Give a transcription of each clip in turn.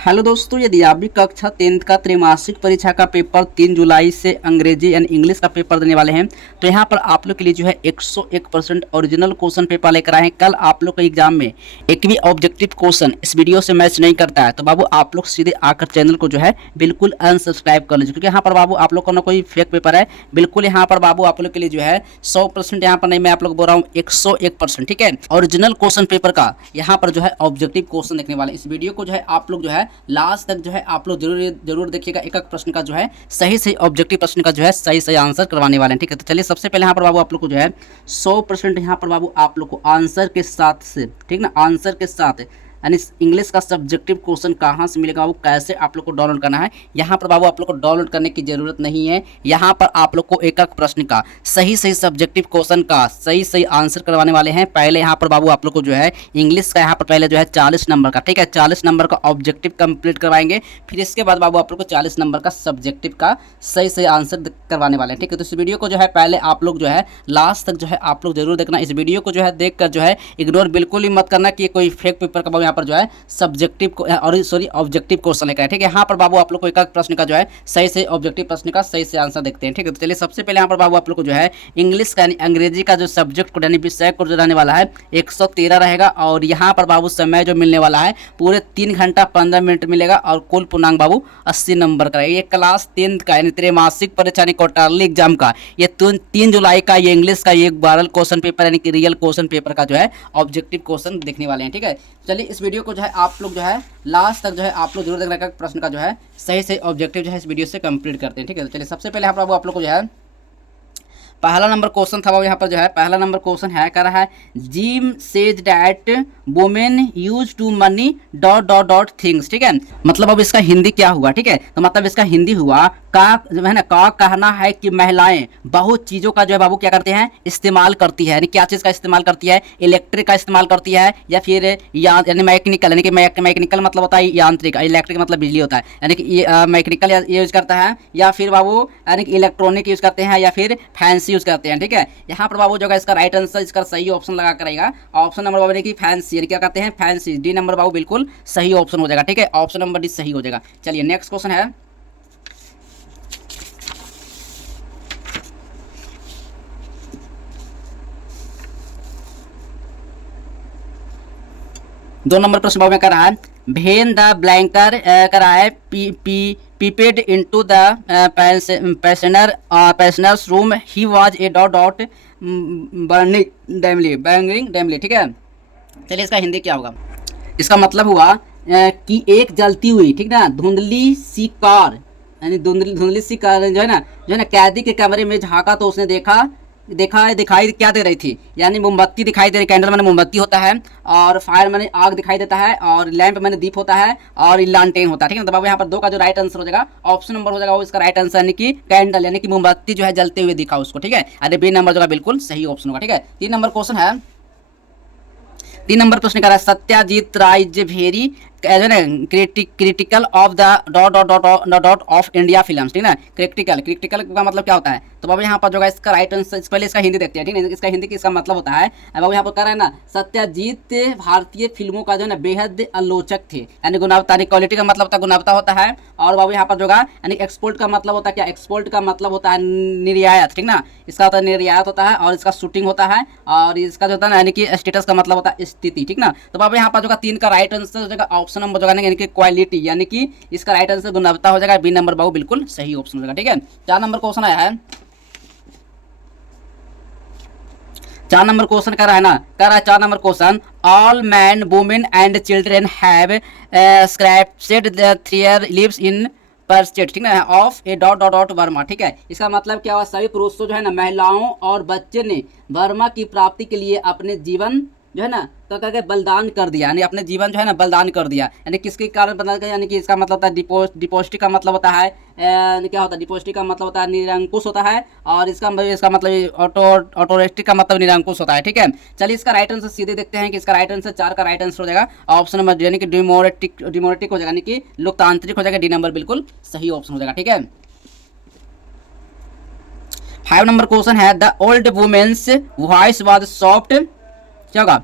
Hello दोस्तों, यदि आप भी कक्षा 10th का त्रैमासिक परीक्षा का पेपर 3 जुलाई से अंग्रेजी यानी इंग्लिश का पेपर देने वाले हैं, तो यहाँ पर आप लोग के लिए जो है 101% ओरिजिनल क्वेश्चन पेपर लेकर आए हैं। कल आप लोग के एग्जाम में एक भी ऑब्जेक्टिव क्वेश्चन इस वीडियो से मैच नहीं करता है तो बाबू आप लोग सीधे आकर चैनल को जो है बिल्कुल अनसब्सक्राइब कर लीजिए, क्योंकि यहाँ पर बाबू आप लोग का ना कोई फेक पेपर है। बिल्कुल यहाँ पर बाबू आप लोग के लिए जो है 100% यहाँ पर नहीं, मैं आप लोग बोल रहा हूँ 101%, ठीक है। ओरिजिनल क्वेश्चन पेपर का यहाँ पर जो है ऑब्जेक्टिव क्वेश्चन देखने वाले। इस वीडियो को जो है आप लोग जो है लास्ट तक जो है आप लोग जरूर देखिएगा। एक एक प्रश्न का जो है सही ऑब्जेक्टिव प्रश्न का जो है सही आंसर करवाने वाले हैं, ठीक है। तो चलिए सबसे पहले यहाँ पर बाबू आप लोग को जो है 100% यहाँ पर बाबू आप लोग को आंसर के साथ से, ठीक ना, आंसर के साथ यानी इंग्लिश का सब्जेक्टिव क्वेश्चन कहाँ से मिलेगा, वो कैसे आप लोग को डाउनलोड करना है। यहाँ पर बाबू आप लोग को डाउनलोड करने की जरूरत नहीं है। यहाँ पर आप लोग को एक एक प्रश्न का सही सब्जेक्टिव क्वेश्चन का सही आंसर करवाने वाले हैं। पहले यहाँ पर बाबू आप लोग को जो है इंग्लिश का यहाँ पर पहले जो है 40 नंबर का, ठीक है, 40 नंबर का ऑब्जेक्टिव कंप्लीट करवाएंगे। फिर इसके बाद बाबू आप लोग को 40 नंबर का सब्जेक्टिव का सही आंसर करवाने वाले हैं, ठीक है। तो इस वीडियो को जो है पहले आप लोग जो है लास्ट तक जो है आप लोग जरूर देखना। इस वीडियो को जो है देख कर जो है इग्नोर बिल्कुल ही मत करना कि कोई फेक पेपर का यहाँ पर जो है सब्जेक्टिव और सॉरी ऑब्जेक्टिव क्वेश्चन लेकर है, ठीक है। यहाँ पर बाबू आप लोग को एक प्रश्न का जो है सही ऑब्जेक्टिव प्रश्न का सही आंसर देखते हैं, ठीक है। तो चलिए सबसे पहले यहाँ पर बाबू आप लोग को जो है इंग्लिश का यानी अंग्रेजी का जो सब्जेक्ट को यानी विषय को जो रहने वाला है 113 रहेगा। और यहाँ पर बाबू समय जो मिलने वाला है पूरे 3 घंटा 15 मिनट मिलेगा और कुल पूर्णांक बाबू 80 नंबर का है। ये क्लास 10th का यानी त्रैमासिक परीक्षा यानी क्वार्टरली एग्जाम का ये 3 जुलाई का ये इंग्लिश का ये वायरल क्वेश्चन पेपर यानी कि रियल क्वेश्चन पेपर का जो है ऑब्जेक्टिव क्वेश्चन देखने वाले हैं, ठीक है। चलिए इस वीडियो को जो है आप लोग जो है लास्ट तक जो है आप लोग जरूर देखना प्रश्न का जो है सही ऑब्जेक्टिव जो है इस वीडियो से कंप्लीट करते हैं, ठीक है। तो चलिए सबसे पहले यहाँ पर आप लोग को जो है पहला नंबर क्वेश्चन था, यहाँ पर जो है पहला नंबर क्वेश्चन है कर रहा है Jim says that women use to money dot things, ठीक है। मतलब अब इसका हिंदी क्या हुआ, ठीक है। तो मतलब इसका हिंदी हुआ का जो है ना, का कहना है कि महिलाएं बहुत चीज़ों का जो है बाबू क्या करते हैं इस्तेमाल करती है। यानी क्या चीज़ का इस्तेमाल करती है, इलेक्ट्रिक का इस्तेमाल करती है या फिर यानी मैकेनिकल, यानी कि मैकेनिकल मतलब होता है यांत्रिक, इलेक्ट्रिक मतलब बिजली होता है, यानी कि मैकेनिकल यूज करता है या फिर बाबू यानी कि इलेक्ट्रॉनिक यूज करते हैं या फिर फैंसी यूज करते हैं, ठीक है। यहाँ पर बाबू जो है इसका राइट आंसर इसका सही ऑप्शन लगा करेगा ऑप्शन नंबर बाबू की फैंसी, यानी क्या कहते हैं फैंसी। डी नंबर बाबू बिल्कुल सही ऑप्शन हो जाएगा, ठीक है। ऑप्शन नंबर डी सही हो जाएगा। चलिए नेक्स्ट क्वेश्चन है दो नंबर प्रश्न बाबू में कर रहा है भेन द ब्लैंकर कर रहा है peeped into the passengers room he was a dot burning dimly, ठीक है। चलिए इसका हिंदी क्या होगा। इसका मतलब हुआ कि एक जलती हुई, ठीक ना, धुंधली सी कार यानी धुंधली सी कार जो है ना कैदी के कमरे में झांका तो उसने दिखाई क्या दे रही थी, यानी मोमबत्ती दिखाई दे रही। कैंडल माने मोमबत्ती होता है और फायर माने आग दिखाई देता है और लैंप माने दीप होता है और लालटेन होता है, ठीक है। तो बाबू यहाँ पर दो का जो राइट आंसर हो जाएगा ऑप्शन नंबर हो जाएगा वो इसका राइट आंसर, यानी कि कैंडल यानी कि मोमबत्ती जो है जलते हुए दिखा उसको, ठीक है। अरे बी नंबर जो है बिल्कुल सही ऑप्शन होगा, ठीक है। 3 नंबर क्वेश्चन है, 3 नंबर प्रश्न कर रहा है Satyajit Ray is very critical of the dot of India films, ठीक है। क्रिटिकल का मतलब क्या होता है। तो बाबू यहाँ पर जो है इसका राइट आंसर पहले इसका हिंदी देखते हैं, ठीक है। इसका हिंदी की इसका मतलब होता है बाबू यहाँ पर कर रहे हैं ना सत्याजीत भारतीय फिल्मों का जो है ना बेहद आलोचक थे, यानी गुणवत्ता, यानी क्वालिटी का मतलब होता है गुणवत्ता होता है। और बाबू यहाँ पर जो है यानी एक्सपोर्ट का मतलब होता है क्या, एक्सपोर्ट का मतलब होता है निर्यात, ठीक ना, इसका होता है निर्यात होता है और इसका शूटिंग होता है और इसका जो होता है ना यानी कि स्टेटस का मतलब होता है स्थिति, ठीक ना। तो बाबू यहाँ पर जो 3 का राइट आंसर हो जाएगा ऑप्शन नंबर जो है यानी कि क्वालिटी, यानी कि इसका राइट आंसर गुणवत्ता हो जाएगा। बी नंबर बाबू बिल्कुल सही ऑप्शन हो जाएगा, ठीक है। 4 नंबर क्वेश्चन आया है, 4 नंबर क्वेश्चन कर रहा है ना, कर रहा है 4 number question all man women and children have scrapped their lives in per state, ठीक है, ऑफ ए डॉट वर्मा, ठीक है। इसका मतलब क्या हुआ, सभी पुरुषों जो है ना महिलाओं और बच्चे ने वर्मा की प्राप्ति के लिए अपने जीवन जो है ना तो करके बलिदान कर दिया, यानी अपने जीवन जो है ना बलिदान कर दिया, यानी किसके कारण बलिदान कर, यानी कि इसका मतलब होता है डिपोस्टी का मतलब होता है क्या होता है, डिपोस्टी का मतलब होता है निरंकुश होता है और इसका मतलब ऑटोरेस्टिक का मतलब निरंकुश होता है, ठीक है। चलिए इसका राइट आंसर सीधे देखते हैं कि इसका राइट आंसर 4 का राइट आंसर हो जाएगा ऑप्शन नंबर यानी कि डिमोक्रेटिक हो जाएगा, यानी कि लोकतांत्रिक हो जाएगा। डी नंबर बिल्कुल सही ऑप्शन हो जाएगा, ठीक है। 5 नंबर क्वेश्चन है the old women's voice was soft, क्या होगा,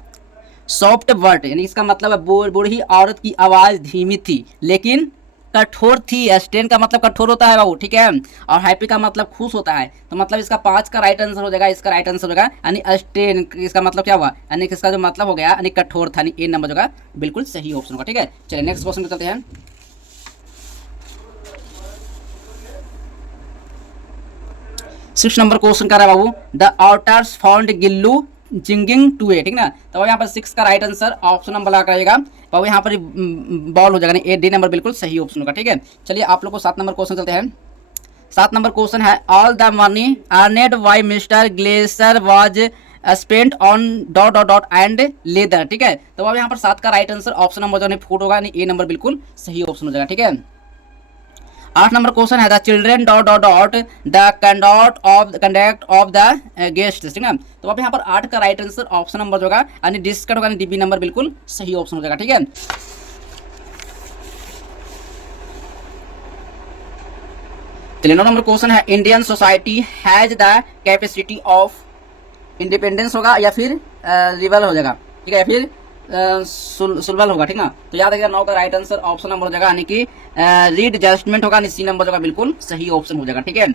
सॉफ्ट वर्ड यानी इसका मतलब है बूढ़ी औरत की आवाज धीमी थी लेकिन कठोर थी। स्टेन का मतलब कठोर होता है बाबू, ठीक है। और हैप्पी का मतलब खुश होता है, तो मतलब इसका 5 का राइट आंसर हो जाएगा, इसका राइट आंसर होगा यानी स्टेन। इसका मतलब क्या हुआ, यानी इसका जो मतलब हो गया यानी कठोर था, यानी ए नंबर होगा बिल्कुल सही ऑप्शन होगा, ठीक है। चलिए नेक्स्ट क्वेश्चन पे चलते हैं। 6 नंबर क्वेश्चन कर रहा है बाबू, the authors found Gillu clinging to a, ठीक ना। तो यहाँ पर 6 का राइट आंसर ऑप्शन नंबर लगा करिएगा, तो यहाँ पर बॉल हो जाएगा, ए डी नंबर बिल्कुल सही ऑप्शन होगा, ठीक है। चलिए आप लोग को 7 नंबर क्वेश्चन चलते हैं। 7 नंबर क्वेश्चन है, all the money earned by mister Glaser was spent on dot dot dot and leather, ठीक है। तो अब यहाँ पर 7 का राइट आंसर ऑप्शन नंबर जो है फूड होगा, यानी ए नंबर बिल्कुल सही ऑप्शन हो जाएगा, ठीक है। 8 नंबर क्वेश्चन है, the children dot dot dot the conduct of the guest, ठीक है। तो अब यहाँ पर 8 का राइट आंसर ऑप्शन नंबर जो होगा यानी डिस्कट होगा, डीबी नंबर बिल्कुल सही ऑप्शन हो जाएगा, ठीक है। चलिए 9 नंबर क्वेश्चन है, Indian society has the capacity of independence होगा या फिर रिबल हो जाएगा, ठीक है, या फिर सुलबल होगा, ठीक ना। तो याद रखिएगा 9 का राइट आंसर ऑप्शन नंबर हो जाएगा यानी कि रीड जस्टमेंट होगा, सी नंबर होगा बिल्कुल सही ऑप्शन हो जाएगा, ठीक है।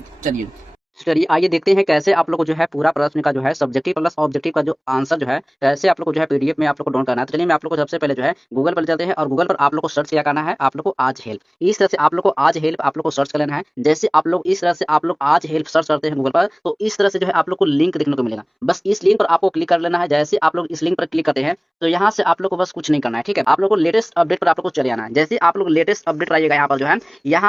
चलिए आइए देखते हैं कैसे आप लोग को जो है पूरा प्रश्न का जो है सब्जेक्टिव प्लस ऑब्जेक्टिव का जो आंसर जो है कैसे आप लोग को जो है पीडीएफ में आप लोग को डाउनलोड करना है। तो चलिए मैं आप लोग को सबसे पहले जो है गूगल पर चलते हैं और गूगल पर आप लोग को सर्च क्या करना है, आप लोग को आज हेल्प, इस तरह से आप लोग को आज हेल्प आप लोग को सर्च कर लेना है। जैसे आप लोग इस तरह से आप लोग आज हेल्प सर्च करते हैं गूगल पर, तो इस तरह से जो है आप लोग को लिंक देखने को मिलेगा। बस इस लिंक पर आपको क्लिक कर लेना है। जैसे आप लोग इस लिंक पर क्लिक करते हैं तो यहाँ से आप लोग को बस कुछ नहीं करना है, ठीक है। आप लोग को लेटेस्ट अपडेट पर आप लोग को चले आना है। जैसे आप लोग लेटेस्ट अपडेट आइएगा यहाँ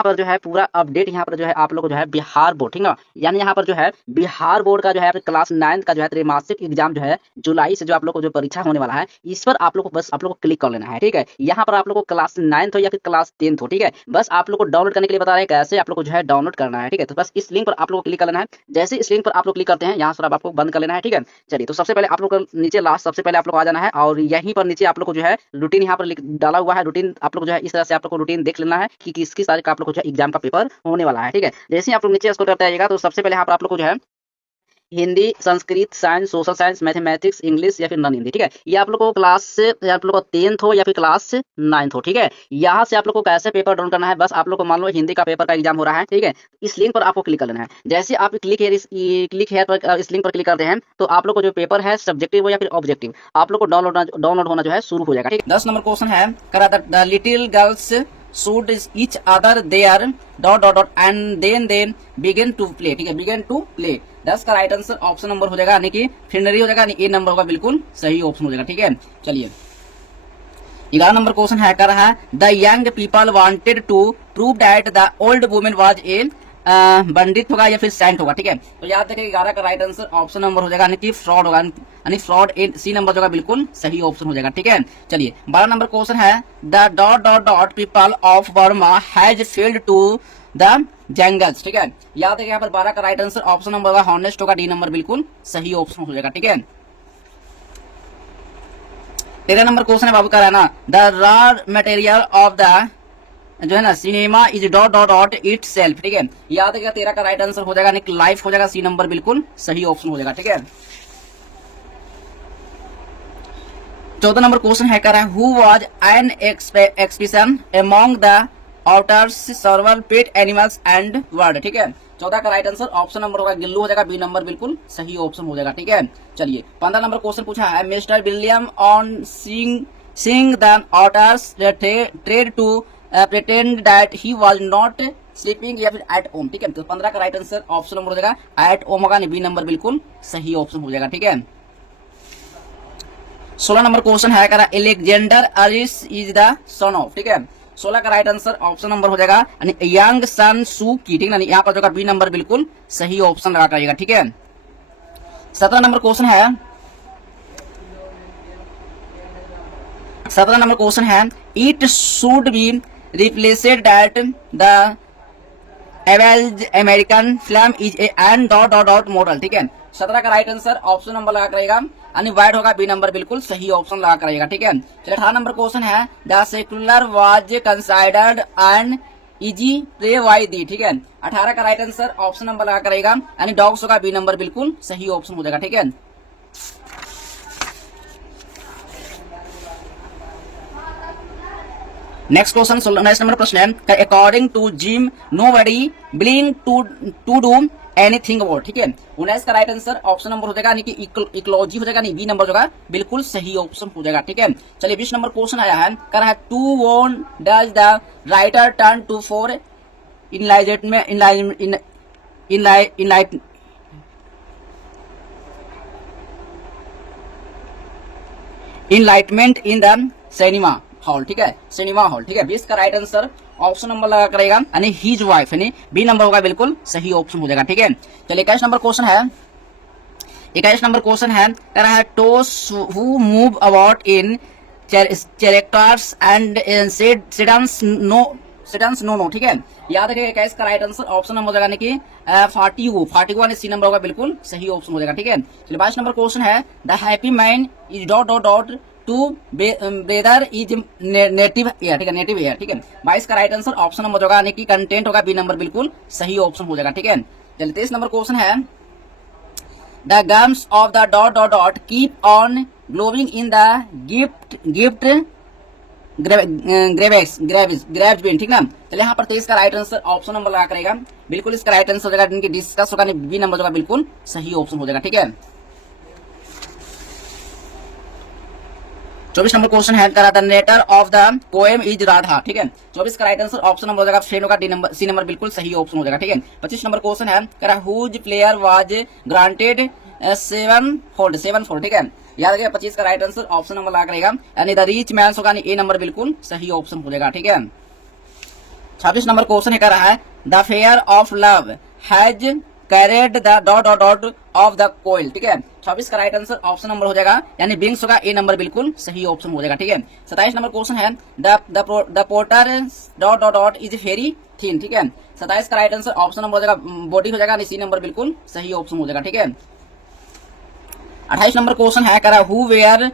पर जो है पूरा अपडेट यहाँ पर जो है आप लोग को जो है बिहार बोर्ड, ठीक है, यानी यहाँ पर जो है बिहार बोर्ड का जो है क्लास 9 का जो है त्रैमासिक एग्जाम जो है जुलाई से जो आप लोग को जो परीक्षा होने वाला है, इस पर आप लोग को बस आप लोग को क्लिक कर लेना है, ठीक है। यहाँ पर आप लोग को क्लास 9 हो या फिर क्लास 10 हो, ठीक है, बस आप लोग को डाउनलोड करने के लिए बता रहे हैं कैसे आप लोग को जो है डाउनलोड करना है, ठीक है। तो बस इस लिंक पर आप लोग को क्लिक कर लेना है। जैसे इस लिंक पर आप लोग क्लिक करते हैं यहाँ से आपको बंद कर लेना है, ठीक है। चलिए तो सबसे पहले आप लोग को नीचे लास्ट सबसे पहले आप लोग आ जाना है और यहीं पर नीचे आप लोग को जो है रूटीन यहाँ पर डाला हुआ है। रूटीन आप लोग जो है इस तरह से आप लोग को रूटीन देख लेना है कि किसकी तारीख का आप लोग को जो है एग्जाम का पेपर होने वाला है, ठीक है। जैसे ही आप लोग नीचे स्क्रॉल करते आइएगा तो सबसे पहले यहाँ पर आप लोग को जो है Hindi, Sanskrit, science, social science, mathematics, English या फिर नॉन हिंदी, ठीक है। ये आप लोग को क्लास से आप लोग को 10th हो या फिर क्लास 9th हो, ठीक है। यहाँ से आप लोग को कैसे पेपर डाउन करना है, बस आप लोग को मान लो हिंदी का पेपर का एग्जाम हो रहा है, ठीक है। इस लिंक पर आपको क्लिक कर लेना है। जैसे आप क्लिक है इस लिंक पर क्लिक करते हैं तो आप लोग को जो पेपर है सब्जेक्टिव हो या फिर ऑब्जेक्टिव आप लोग को डाउनलोड होना जो है शुरू हो जाएगा, ठीक है। 10 नंबर क्वेश्चन है, the little girls should each other their dot dot dot and then begin to play, ठीक है, begin to play। 10 का राइट आंसर ऑप्शन नंबर हो जाएगा यानी कि फिनरी हो जाएगा, यानी ए नंबर होगा बिल्कुल सही ऑप्शन हो जाएगा, ठीक है। चलिए 11 नंबर क्वेश्चन है कर रहा है, the young people wanted to prove that the old women was a pandit होगा या फिर सेंट होगा, ठीक है। तो याद रखिए 11 का राइट आंसर ऑप्शन नंबर हो जाएगा यानी कि फ्रॉड होगा, यानी फ्रॉड सी नंबर होगा बिल्कुल सही ऑप्शन हो जाएगा, ठीक है। चलिए 12 नंबर क्वेश्चन है, the dot dot dot people of Burma has failed to the jungles, ठीक है। याद रखिए यहाँ पर 12 का राइट आंसर ऑप्शन नंबर होगा हॉनेस्ट होगा, डी नंबर बिल्कुल सही ऑप्शन हो जाएगा, ठीक है। 13 नंबर क्वेश्चन है बाबू का रहना, the raw material of the जो है ना cinema is dot dot dot it self, ठीक है। याद रखिएगा 13 का राइट आंसर हो जाएगा लाइफ हो जाएगा, सी नंबर बिल्कुल सही ऑप्शन हो जाएगा, ठीक है। 14 नंबर क्वेश्चन है कर रहा है, who was an expression among the outers सर्वल pet animals and word, ठीक है। 14 का राइट आंसर ऑप्शन नंबर होगा गिल्लू हो जाएगा, बी नंबर बिल्कुल सही ऑप्शन हो जाएगा, ठीक है। चलिए 15 नंबर क्वेश्चन पूछा है, mister William on seeing the outers trade to pretend that he was not sleeping या फिर एट होम, ठीक है। तो 15 का राइट आंसर ऑप्शन नंबर हो जाएगा एट होम होगा, बी नंबर बिल्कुल सही ऑप्शन हो जाएगा, ठीक है। 16 नंबर क्वेश्चन है करा, Alexander Aris is the son of, ठीक है। 16 का राइट आंसर ऑप्शन नंबर हो जाएगा यानी यंग सन सू की, ठीक है, यहाँ पर जो बी नंबर बिल्कुल सही ऑप्शन लगा करिएगा, ठीक है। 17 नंबर क्वेश्चन है, 17 नंबर क्वेश्चन है, it should be replaced that the average American film is a and dot dot dot model, ठीक है। 17 का राइट आंसर ऑप्शन नंबर लगा करेगा यानी वाइड होगा, बी नंबर बिल्कुल सही ऑप्शन लगा करेगा, ठीक है। चलिए 18 नंबर क्वेश्चन है, the secular was considered and easy play by the, ठीक है। 18 का राइट आंसर ऑप्शन नंबर लगा करेगा यानी डॉग्स होगा, बी नंबर बिल्कुल सही ऑप्शन हो जाएगा, ठीक है। नेक्स्ट क्वेश्चन, नेक्स्ट नंबर प्रश्न है, according to Jim nobody willing to do anything about. ठीक है, 19 का राइट आंसर ऑप्शन नंबर हो जाएगा, यानी कि इकोलॉजी हो जाएगा, नहीं बी नंबर होगा, बिल्कुल सही ऑप्शन हो जाएगा। ठीक है, चलिए 20 नंबर क्वेश्चन आया है, कह रहा है to one does the writer turn to for enlightenment in the cinema hall. ठीक है, सिनेमा हॉल। ठीक है, 20 का राइट आंसर ऑप्शन नंबर लगा करेगा, यानी हिज वाइफ, यानी बी नंबर होगा, बिल्कुल सही ऑप्शन हो जाएगा। ठीक है, चलिए 21 नंबर क्वेश्चन है, 21 नंबर क्वेश्चन है, कह रहा है those who move about in characters and incidents no. ठीक है, याद रखिएगा 21 का राइट आंसर ऑप्शन नंबर हो जाएगा, यानी कि फार्टिगो सी नंबर होगा, बिल्कुल सही ऑप्शन हो जाएगा। ठीक है, चलिए 22 नंबर क्वेश्चन है, the happy man is dot dot dot to breathe is native air. ठीक है, नेटिव एयर। ठीक है, 22 का राइट आंसर ऑप्शन नंबर होगा, यानी कि कंटेंट होगा, बी नंबर बिल्कुल सही ऑप्शन हो जाएगा। ठीक है, चलिए 23 नंबर क्वेश्चन है, the gems of the dot dot dot keep on glowing in the gift graves been. ठीक ना, चलिए यहाँ पर 23 का राइट आंसर ऑप्शन नंबर लगा करेगा, बिल्कुल इसका राइट आंसर हो जाएगा, जिनकी डिस्कस होगा, बी नंबर होगा, बिल्कुल सही ऑप्शन हो जाएगा। ठीक है, 24 नंबर क्वेश्चन है, करा the narrator of the poem is Radha. ठीक है, 24 का राइट आंसर ऑप्शन नंबर हो जाएगा, फ्रेंड होगा, डी नंबर सी नंबर बिल्कुल सही ऑप्शन हो जाएगा। ठीक है, 25 नंबर क्वेश्चन है, करा whose player was granted 7 fold. ठीक है, याद रखिएगा 25 का राइट आंसर ऑप्शन नंबर लगा करेगा, यानी द रिच मैन होगा, ए नंबर बिल्कुल सही ऑप्शन हो जाएगा। ठीक है, 26 नंबर क्वेश्चन है, कह रहा है the fair of love has carried the dot dot dot of the koel. ठीक है, 26 का राइट आंसर ऑप्शन नंबर हो जाएगा, यानी बिंग्स होगा, ए नंबर बिल्कुल सही ऑप्शन हो जाएगा। ठीक है, 27 नंबर क्वेश्चन है, the porter dot dot dot is very thin. ठीक है, 27 का राइट आंसर ऑप्शन नंबर हो जाएगा, बॉडी हो जाएगा, सी नंबर बिल्कुल सही ऑप्शन हो जाएगा। ठीक है, 28 नंबर क्वेश्चन है, कह रहा हु वेयर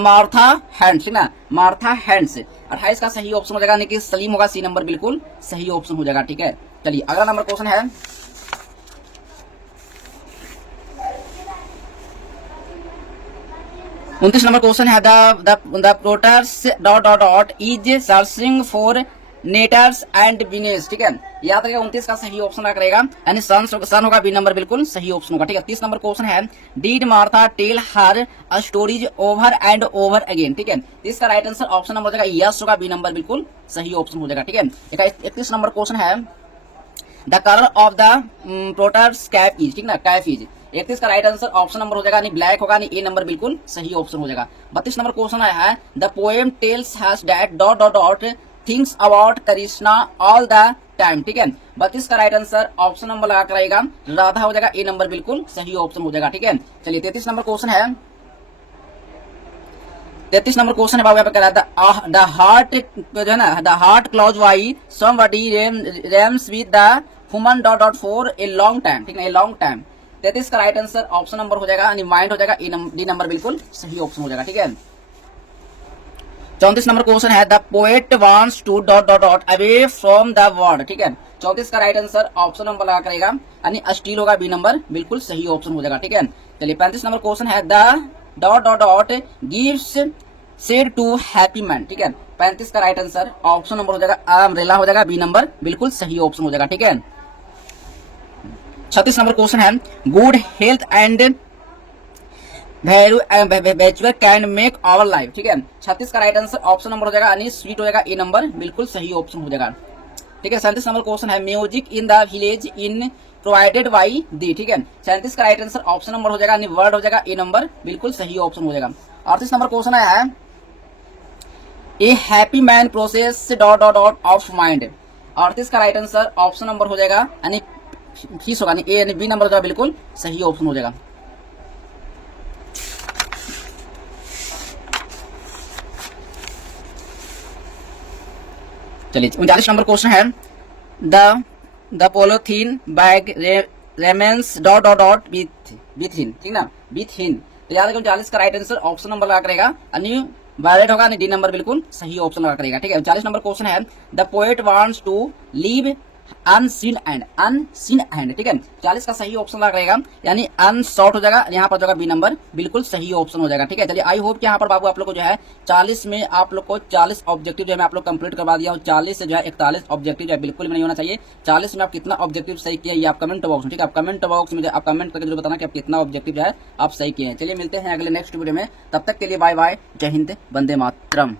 मार्था हैंड्स। ठीक ना, मार्था हैंड्स 28 का सही ऑप्शन हो जाएगा, यानी कि सलीम होगा, सी नंबर बिल्कुल सही ऑप्शन हो जाएगा। ठीक है, चलिए अगला नंबर क्वेश्चन है, 29 नंबर क्वेश्चन है, the proctors dot dot dot is searching for natures and business. ठीक है, याद रखिएगा 29 का सही ऑप्शन रहेगा, यानी सन होगा, बी नंबर बिल्कुल सही ऑप्शन होगा। ठीक है, 30 नंबर क्वेश्चन है, did Martha tell her stories over and over again. ठीक है, इसका राइट आंसर ऑप्शन नंबर हो जाएगा, यस होगा, बी नंबर बिल्कुल सही ऑप्शन हो जाएगा। ठीक है, 31 नंबर क्वेश्चन है, the colour of the proctors cap is. ठीक ना, कैप इज 31 का राइट आंसर ऑप्शन नंबर हो जाएगा, नहीं ब्लैक होगा, नहीं ए नंबर बिल्कुल सही ऑप्शन हो जाएगा। 32 नंबर क्वेश्चन आया है, the poem tells us that dot dot dot things about Krishna all the time. ठीक है, 32 का राइट आंसर ऑप्शन नंबर लगा कर आएगा, राधा हो जाएगा, ए नंबर बिल्कुल सही ऑप्शन हो जाएगा। ठीक है, चलिए 33 नंबर क्वेश्चन है, 33 नंबर क्वेश्चन है बाबू, यहाँ पे कह रहा है द हार्ट जो है ना, the heart clause why somebody Rhames with the human dot dot for a long time. ठीक है, ए लॉन्ग टाइम 33 का राइट आंसर ऑप्शन नंबर हो जाएगा, यानी माइंड हो जाएगा, डी नंबर बिल्कुल सही ऑप्शन हो जाएगा। ठीक है, 34 नंबर क्वेश्चन है, the poet wants to dot dot dot away from the world. ठीक है, 34 का राइट आंसर ऑप्शन नंबर लगा करेगा, यानी स्टील होगा, बी नंबर बिल्कुल सही ऑप्शन हो जाएगा। ठीक है, चलिए 35 नंबर क्वेश्चन है, the dot dot dot gives sad to happy man. ठीक है, 35 का राइट आंसर ऑप्शन नंबर हो जाएगा, अम्ब्रेला हो जाएगा, बी नंबर बिल्कुल सही ऑप्शन हो जाएगा। ठीक है, 36 नंबर क्वेश्चन है, good health and bachelor can make our life. ठीक है, 36 का राइट आंसर ऑप्शन नंबर हो जाएगा, यानी स्वीट हो जाएगा, ए नंबर बिल्कुल सही ऑप्शन हो जाएगा। ठीक है, 37 नंबर क्वेश्चन है, music in the village in provided by the. ठीक है, 37 का राइट आंसर ऑप्शन नंबर हो जाएगा, यानी वर्ड हो जाएगा, ए नंबर बिल्कुल सही ऑप्शन हो जाएगा। 38 नंबर क्वेश्चन आया है, ए happy man process dot dot dot of mind. 38 का राइट आंसर ऑप्शन नंबर हो जाएगा, यानी फीस होगा, ए यानी बी नंबर हो जाएगा, बिल्कुल सही ऑप्शन हो जाएगा। चलिए 39 नंबर क्वेश्चन है, the polythene bag रेमेंस dot dot dot with हिन। ठीक ना, विथ हिन, तो याद रखिए 39 का राइट आंसर ऑप्शन नंबर लगा करेगा, यानी वायलेट होगा, डी नंबर बिल्कुल सही ऑप्शन लगा करेगा। ठीक है, 40 नंबर क्वेश्चन है, the poet wants to leave unseen and, ठीक है। 40 का सही ऑप्शन रहेगा, यानी अनशॉर्ट हो जाएगा, यहाँ पर जो है बी नंबर बिल्कुल सही ऑप्शन हो जाएगा, ठीक है। चलिए आई होप कि यहाँ पर बाबू आप लोग को जो है 40 में आप लोग को 40 ऑब्जेक्टिव जो है मैं आप लोग कंप्लीट करवा दिया हूँ। 40 से जो है 41 ऑब्जेक्टिव जो है बिल्कुल भी नहीं होना चाहिए। 40 में आप कितना ऑब्जेक्टिव सही किया ये आप कमेंट बॉक्स में, ठीक है, आप कमेंट बॉक्स में आप कमेंट करके जो बताना कि आप कितना ऑब्जेक्टिव जो है आप सही किए हैं। चलिए मिलते हैं अगले नेक्स्ट वीडियो में, तब तक के लिए बाय बाय, जय हिंद, वंदे मातरम।